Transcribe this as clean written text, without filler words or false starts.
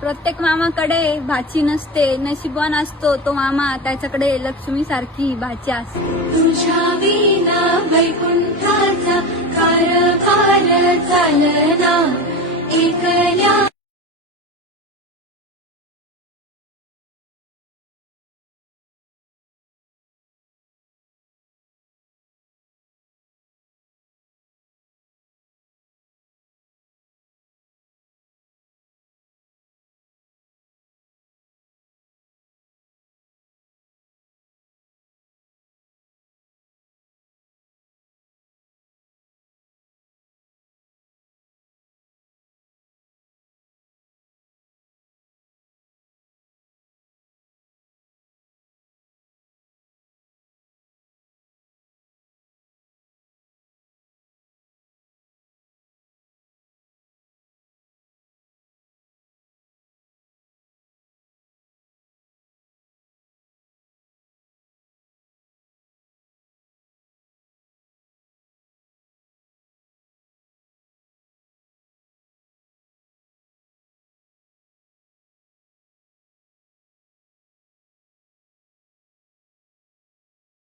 प्रत्येक मामाकडे भाची नसते, नशिबवान असतो तो मामा, त्याच्याकडे लक्ष्मी सारखी भाची असते. तुझ्या विना वैकुंठाचा कारभार चालना, एकल्या